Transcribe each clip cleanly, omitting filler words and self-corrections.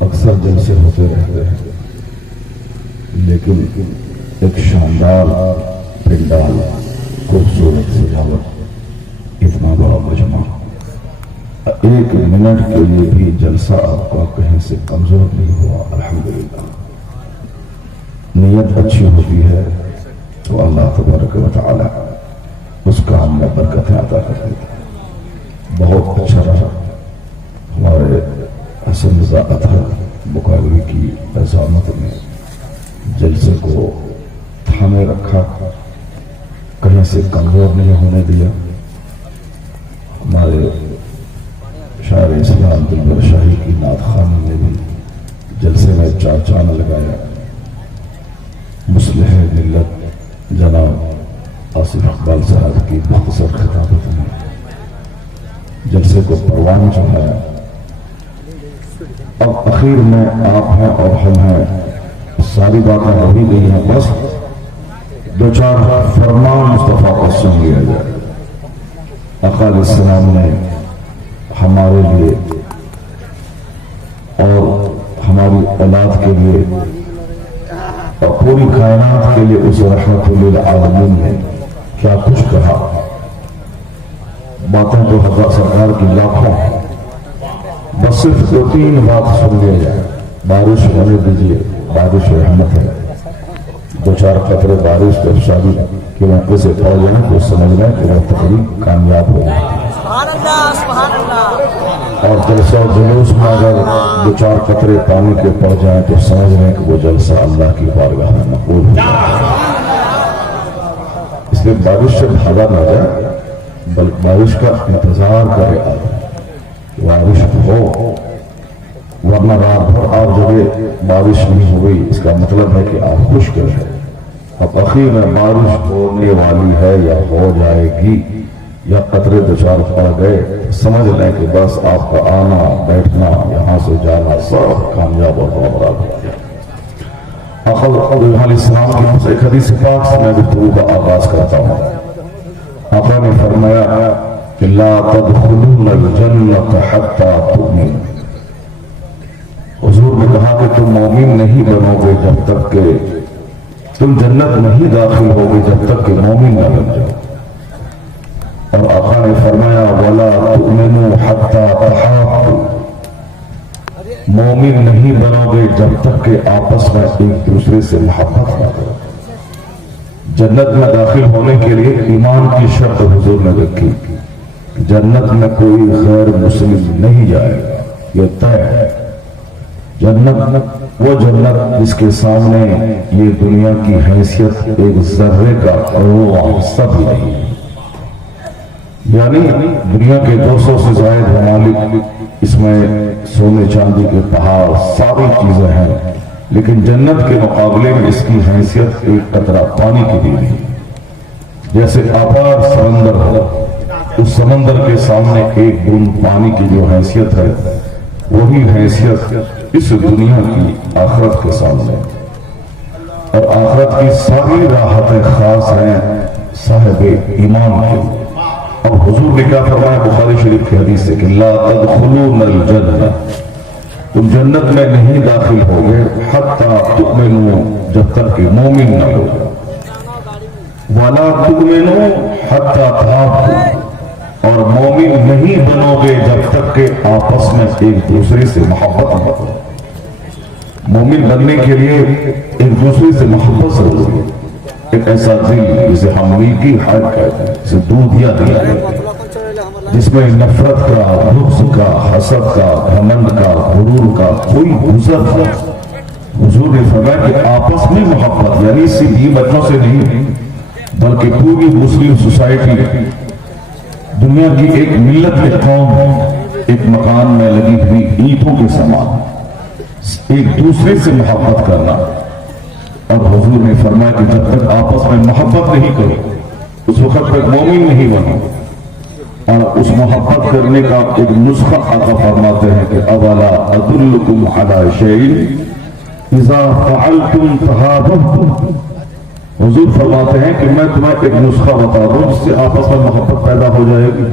اکثر جلسے ہوتے رہتے ہیں، لیکن ایک شاندار پنڈال، خوبصورت سجاوٹ، اتنا بڑا مجمع، ایک منٹ کے لیے بھی جلسہ آپ کا کہیں سے کمزور نہیں ہوا۔ الحمدللہ، نیت اچھی ہوتی ہے تو اللہ تبارک و تعالی اس کام میں برکتیں عطا کر دیتا ہے۔ بہت اچھا رہا۔ ہمارے حسن رضا اطہر بکاوی کی عظامت میں جلسے کو تھامے رکھا، کہیں سے کمزور نہیں ہونے دیا۔ ہمارے شاعر اسلام دلبر شاہی کی نعت خوانی نے بھی جلسے میں چاند لگایا۔ مصلح ملت جناب آصف اقبال صاحب کی مختصر خطابت میں جلسے کو پروان چڑھایا۔ اب اخیر میں آپ ہیں اور ہم ہیں، ساری باتیں ہو ہی گئی ہیں، بس دو چار فرمان مصطفیٰ کو سن لیا جائے۔ آقا علیہ السلام نے ہمارے لیے اور ہماری اولاد کے لیے اور پوری کائنات کے لیے اس رحمت للعالمین نے کیا کچھ کہا۔ باتیں تو حضرت سرکار کی لاکھوں ہیں، بس صرف دو تین بات سن لیا جائے۔ بارش ہونے دیجیے، بارش رحمت ہے۔ دو چار قطرے بارش جب شادی کے موقع سے پڑ جائیں تو سمجھ لیں کہ وہ تقریب کامیاب ہو جائے، اور جلسہ و جلوس میں اگر دو چار قطرے پانی کے پڑ جائیں تو سمجھ لیں کہ وہ جلسہ اللہ کی بارگاہ میں مقبول ہو جائے۔ اس لیے بارش سے بھاگا نہ جائے، بلکہ بارش کا انتظار کرے آدمی، بارش ہو، ورنہ رات بھر آپ جگہ بارش نہیں ہو گئی، اس کا مطلب ہے کہ آپ خشک ہیں۔ اب اخیر میں بارش ہونے والی ہے یا ہو جائے گی، یا قطرے دو چار پڑ گئے، سمجھ لیں کہ بس آپ کا آنا بیٹھنا یہاں سے جانا سب کامیاب اور برابر ہو گیا۔ آقا علیہ السلام کی ہم سے ایک حدیث پاک سے میں گفتگو کا آغاز کرتا ہوں۔ آقا نے فرمایا کہ لا تدخلون الجنت حتی تؤمنوا۔ حضور نے کہا کہ تم مومن نہیں بنو گے جب تک کہ تم جنت نہیں داخل ہوگے جب تک کہ مومن نہ بن جاؤ۔ اور آقا نے فرمایا وَلَا تُؤْمِنُوا حَتَّى تَحَابُّوا۔ مومن نہیں بنو گے جب تک کہ آپس میں ایک دوسرے سے محبت نہ کرو۔ جنت میں داخل ہونے کے لیے ایمان کی شرط حضور نے رکھی، جنت میں کوئی غیر مسلم نہیں جائے گا، یہ طے ہے۔ جنت وہ جنت جس کے سامنے یہ دنیا کی حیثیت ایک ذرے کا کروڑواں حصہ بھی نہیں ہے۔ یعنی دنیا کے 200 سے زائد ممالک، اس میں سونے چاندی کے پہاڑ ساری چیزیں ہیں، لیکن جنت کے مقابلے میں اس کی حیثیت ایک قطرہ پانی کی بھی نہیں۔ جیسے آباد سمندر ہو، اس سمندر کے سامنے ایک بوند پانی کی جو حیثیت ہے، وہی حیثیت اس دنیا کی آخرت کے سامنے، اور آخرت کی ساری راحتیں خاص ہیں صاحب ایمان کے۔ اب حضور نے کیا فرمایا بخاری شریف کی حدیث سے کہ لا تدخلون الجنہ، تم جنت میں نہیں داخل ہوگے حتی تؤمنوا، جب تک کہ مومن نہ ہو، ولا تؤمنوا حتی تحابوا، اور مومن نہیں بنو گے جب تک کہ آپس میں ایک دوسرے سے محبت نہ کرو۔ مومن بننے کے لیے ایک دوسرے سے محبت ضروری ہے، ایک ایسا دل جسے ہم ملکی حد کہتے ہیں، جسے دودھیا دل کہتے ہیں، جس میں نفرت کا، بغض کا، حسد کا، گھمنڈ کا، غرور کا کوئی گزر نہ۔ حضور نے فرمایا کہ آپس میں محبت، یعنی صرف یہ بچوں سے نہیں بلکہ پوری مسلم سوسائٹی، دنیا کی ایک ملت کے قوم ایک مکان میں لگی ہوئی اینٹوں کے سامان، ایک دوسرے سے محبت کرنا۔ اب حضور نے فرمایا کہ جب تک آپس میں محبت نہیں کرو اس وقت تک مومن نہیں بنو۔ اور اس محبت کرنے کا ایک نسخہ آقا فرماتے ہیں کہ اولا ادلکم علی شیء اذا فعلتم تحاببتم۔ حضور فرماتے ہیں کہ میں تمہیں ایک نسخہ بتا دوں جس سے آپس میں محبت پیدا ہو جائے گی۔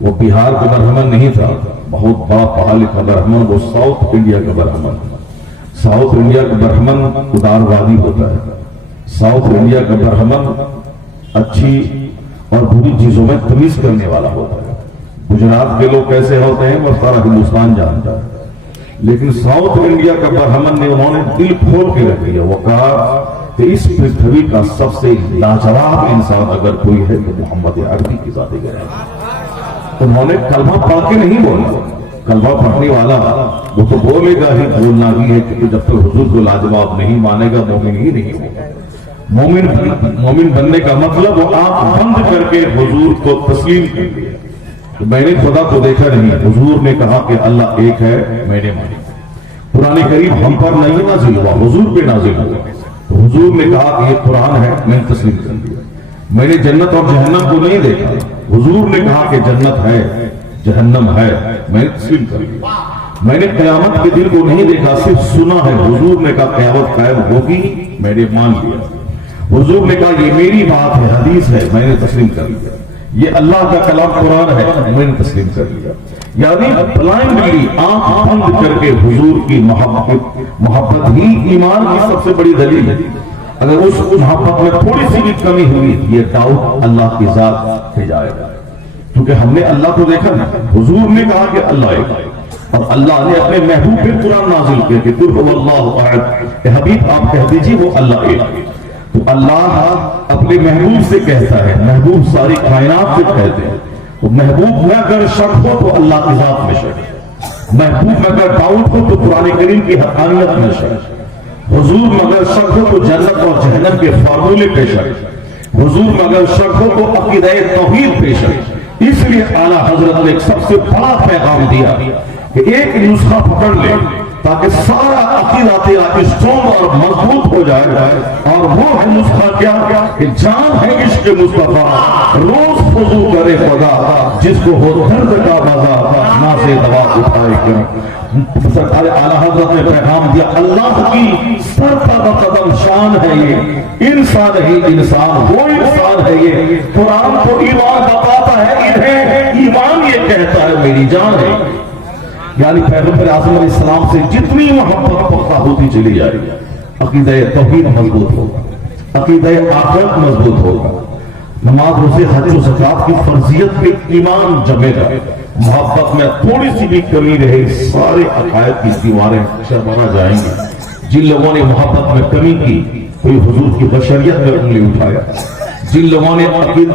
وہ بہار کا برہمن نہیں تھا، بہت بڑا پڑھا لکھا برہمن، وہ ساؤتھ انڈیا کا برہمن۔ ساؤتھ انڈیا کا برہمن اداروادی ہوتا ہے، ساؤتھ انڈیا کا برہمن اچھی اور بری چیزوں میں تمیز کرنے والا ہوتا ہے۔ گجرات کے لوگ کیسے ہوتے ہیں وہ سارا ہندوستان جانتا ہے، لیکن ساؤتھ انڈیا کا برہمن نے انہوں نے دل کھول کے رکھ دیا۔ وہ کہا کہ اس پرتھوی کا سب سے لاجواب انسان اگر کوئی ہے تو محمد عربی کی ذات گرامی۔ انہوں نے کلمہ پڑھ کے نہیں بولا، کلمہ پڑھنے والا وہ تو بولے گا ہی، بولنا ہی ہے، کہ جب تک حضور کو لاجواب نہیں مانے گا مومن ہی نہیں ہوگا۔ مومن بننے کا مطلب وہ آنکھ بند کر کے حضور کو تسلیم کر دیا۔ میں نے خدا کو دیکھا نہیں، حضور نے کہا کہ اللہ ایک ہے، میں نے مانی۔ قرآن کریم ہم پر نہیں نازل ہوا، حضور پہ نازل ہوا۔ حضور نے کہا کہ یہ قرآن ہے، میں نے تسلیم کر دیا۔ میں نے جنت اور جہنم کو نہیں دیکھا، حضور نے کہا کہ جنت ہے، جہنم ہے، میں نے تسلیم کر دیا۔ میں نے قیامت کے دن کو نہیں دیکھا، صرف سنا ہے، حضور نے کہا قیامت قائم ہوگی، میں نے مان لیا۔ حضور نے کہا یہ میری بات ہے، حدیث ہے، میں نے تسلیم کر لیا۔ یہ اللہ کا کلام قرآن ہے، میں نے تسلیم کر لیا۔ یعنی بلائنڈلی آنکھ بند کر کے حضور کی محبت ہی ایمان کی سب سے بڑی دلیل ہے۔ اگر اس محبت میں تھوڑی سی بھی کمی ہوئی، یہ ڈاؤٹ اللہ کی ذات پہ جائے گا، کیونکہ ہم نے اللہ کو دیکھا نا۔ حضور نے کہا کہ اللہ ایک ہے، اور اللہ نے اپنے محبوب پہ قرآن نازل کیا کہ قل هو اللہ احد، اے حبیب آپ کہہ دیجیے وہ اللہ ایک ہے۔ تو اللہ اپنے محبوب سے کہتا ہے، محبوب ساری کائنات سے کہتے ہیں۔ تو محبوب میں اگر شک ہو تو اللہ کی ذات میں شک ہے، محبوب میں اگر ڈاؤٹ ہو تو قرآن کریم کی حقانیت میں شک ہے، حضور میں اگر شک ہو تو جنت اور جہنم کے فارمولے پہ شک ہے، حضور میں اگر شک ہو تو عقیدہ توحید پہ شک ہے۔ اس لیے اعلیٰ حضرت نے ایک سب سے بڑا پیغام دیا کہ ایک نسخہ پکڑ لے تاکہ سارا عقیدہ تیرا اسٹرانگ اور مضبوط ہو جائے، اور وہ ہے نسخہ کیا کہ جان ہے عشق مصطفیٰ، روز وضو کرے خدا، جس کو ہو درد کا مزہ نہ سے دوا اٹھائے کر۔ سرکار اعلیٰ حضرت نے پیغام دیا اللہ کی سرتا قدم شان ہے یہ، انسان ہی انسان، وہ انسان ہے یہ۔ قرآن کو ایمان بتاتا ہے، انہیں ایمان یہ کہتا ہے میری جان ہے۔ یعنی پیغمبر اعظم علیہ السلام سے جتنی محبت پختہ ہوتی چلی جائے، عقیدہ توحید مضبوط ہوگا، عقیدہ آخرت مضبوط ہوگا، نماز روزے حج و زکات کی فرضیت پہ ایمان جمے گا۔ محبت میں تھوڑی سی بھی کمی رہے، سارے عقائد کی دیواریں چرمرا جائیں گی۔ جن لوگوں نے محبت میں کمی کی، کوئی حضور کی بشریت میں انگلی اٹھایا۔ جن لوگوں نے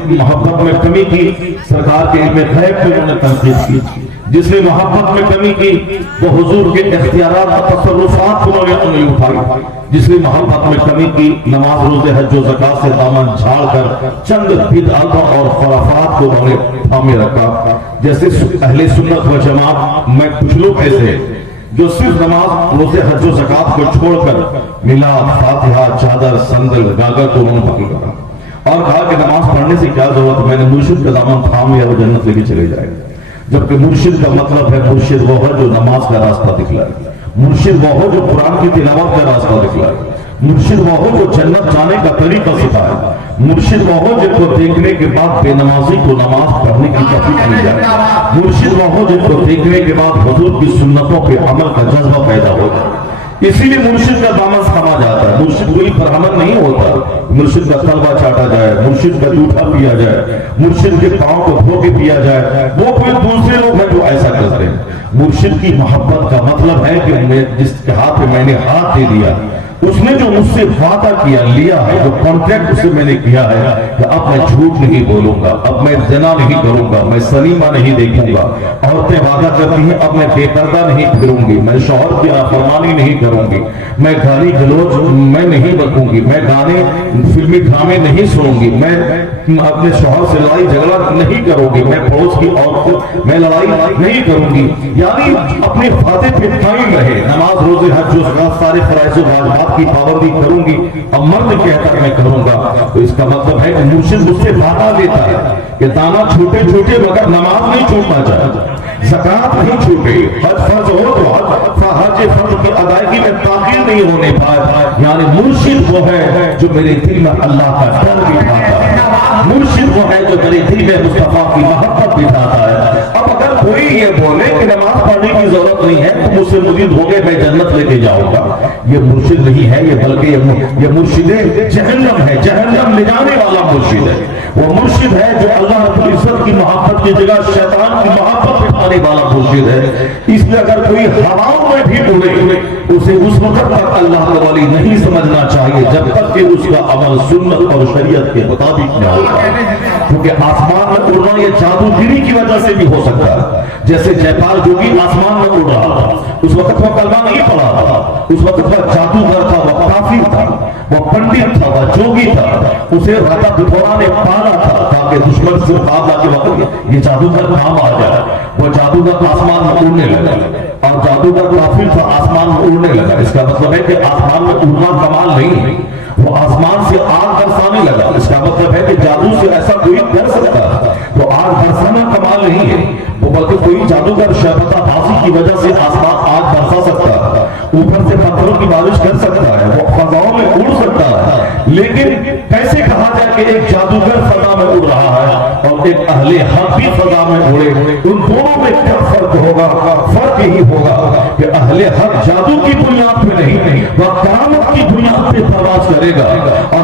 محبت میں کمی کی، سرکار کے علم غیب پہ انہوں نے تنقید کی۔ جس نے محبت میں کمی کی، وہ حضور کے اختیارات اور تصرفات کو انہوں نے انگلی اٹھائی۔ جس نے محبت میں کمی کی، نماز روزے حج و زکات سے دامن جھاڑ کر چند بدعات اور خرافات کو انہوں نے تھامے رکھا۔ جیسے اہل سنت و جماعت میں کچھ لوگ ایسے جو صرف نماز روزے حج و زکات کو چھوڑ کر میلاد، فاتحہ، چادر، سندل، گاگر کو انہوں نے پکڑ رکھا اور کہا کہ نماز پڑھنے سے کیا ضرورت ہے، میں نے مرشد کا دامن تھام لیا، وہ جنت لے کے چلے جائے گا۔ جبکہ مرشد کا مطلب ہے مرشد وہ ہے جو نماز کا راستہ دکھلائے، مرشد وہ ہو جو قرآن کی تلاوت کا راستہ دکھلائے، مرشد وہ ہو جو جنت جانے کا طریقہ سکھائے، مرشد وہ ہو جن کو دیکھنے کے بعد بے نمازی کو نماز پڑھنے کی توفیق مل جائے، مرشد وہ ہو جن کو دیکھنے کے بعد حضور کی سنتوں پہ عمل کا جذبہ پیدا ہو جائے۔ اسی لیے مرشد کا دامن تھاما جاتا ہے۔ مرشد کوئی برہمن نہیں ہوتا، مرشد کا تلوا چاٹا جائے، مرشد کا جوٹا پیا جائے، مرشد کے پاؤں کو دھو کے پیا جائے، وہ کوئی دوسرے لوگ ہیں جو ایسا کرتے ہیں۔ مرشد کی محبت کا مطلب ہے کہ میں جس کے ہاتھ پہ میں نے ہاتھ دے دیا، اس نے جو مجھ سے وعدہ کیا لیا ہے، جو کانٹریکٹ اسے میں نے کیا ہے کہ اب میں جھوٹ نہیں بولوں گا، اب میں زنا نہیں کروں گا، میں سلیمہ نہیں دیکھوں گا۔ عورتیں وعدہ کرتی ہیں اب میں بے پردہ نہیں پھروں گی، میں شوہر کی نافرمانی نہیں کروں گی، میں گالی گلوچ میں نہیں بکوں گی، میں گانے فلمی ڈرامے نہیں سنوں گی، میں اپنے شوہر سے لڑائی جھگڑا نہیں کروں گی، میں پڑوس کی عورت میں لڑائی نہیں کروں گی۔ یعنی اپنے وعدے پہ قائم رہے، نماز روزے حج و زکات سارے فرائض و واجبات حد کی پابندی کروں گی اب مرد کہتا ہے میں کروں گا، تو اس کا مطلب ہے کہ مرشد مجھ سے وعدہ لیتا ہے کہ دانا چھوٹے چھوٹے مگر نماز نہیں چھوٹنا چاہیے، زکات نہیں چھوٹے، حج فرض ہو تو حج فرض کی ادائیگی میں تاخیر نہیں ہونے پائے. یعنی مرشد وہ ہے جو میرے دل میں اللہ کا ڈر بٹھاتا ہے، مرشد وہ ہے جو میرے دل میں مصطفیٰ کی محبت بٹھاتا ہے. اب اگر کوئی یہ بولے کہ نماز پڑھنے کی ضرورت نہیں ہے تو مجھ سے مرید ہو گئے میں جنت لے کے جاؤں گا، یہ مرشد نہیں ہے، یہ بلکہ یہ مرشد جہنم ہے، جہنم لے جانے والا مرشد ہے. وہ مرشد ہے جو اللہ رب العزت کی محبت کی جگہ شیطان کی محبت بٹھانے والا مرشد ہے. اس لیے اگر کوئی ہواؤں میں بھی اڑے اسے اس وقت تک اللہ کا ولی نہیں سمجھنا چاہیے جب تک کہ اس کا عمل سنت اور شریعت کے مطابق نہ ہوگا. کیونکہ آسمان میں اڑنا یہ جادوگری کی وجہ سے بھی ہو سکتا ہے. جیسے جے پال جوگی آسمان میں اڑ رہا تھا، اس وقت وہ کلمہ نہیں پڑھا تھا، اس وقت وہ جادوگر تھا، وہ کافر تھا، وہ پنڈت تھا، وہ جوگی تھا. اسے راجا پتھورا نے پالا تھا تاکہ دشمن سے مقابلہ کے وقت یہ جادوگر کام آ جائے. وہ جادوگر آسمان میں اڑنے لگا اور جادوگر کافر تھا، آسمان میں اڑنے لگا. اس کا مطلب ہے کہ آسمان میں اڑنا کمال نہیں ہے، وہ آسمان سے آگ برسانے لگا. اس کا مطلب ہے کہ جادو سے ایسا کوئی کر سکتا ہے تو آگ برسانا کمال نہیں ہے، وہ بلکہ کوئی جادوگر شہبتہ بازی کی وجہ سے آسمان آگ برسا سکتا ہے، اوپر سے پتھروں کی بارش کر سکتا ہے، وہ فضاؤں میں اڑ سکتا ہے. لیکن کیسے کہا جائے کہ ایک جادوگر فضا میں اڑ رہا ہے اور ایک اہل حق بھی فضا میں اڑے؟ ان دونوں میں کیا فرق ہوگا؟ فرق یہی ہوگا کہ اہل حق جادو کی بنیاد پہ نہیں، وہ کرامت کی بنیاد پہ پرواز کرے گا، اور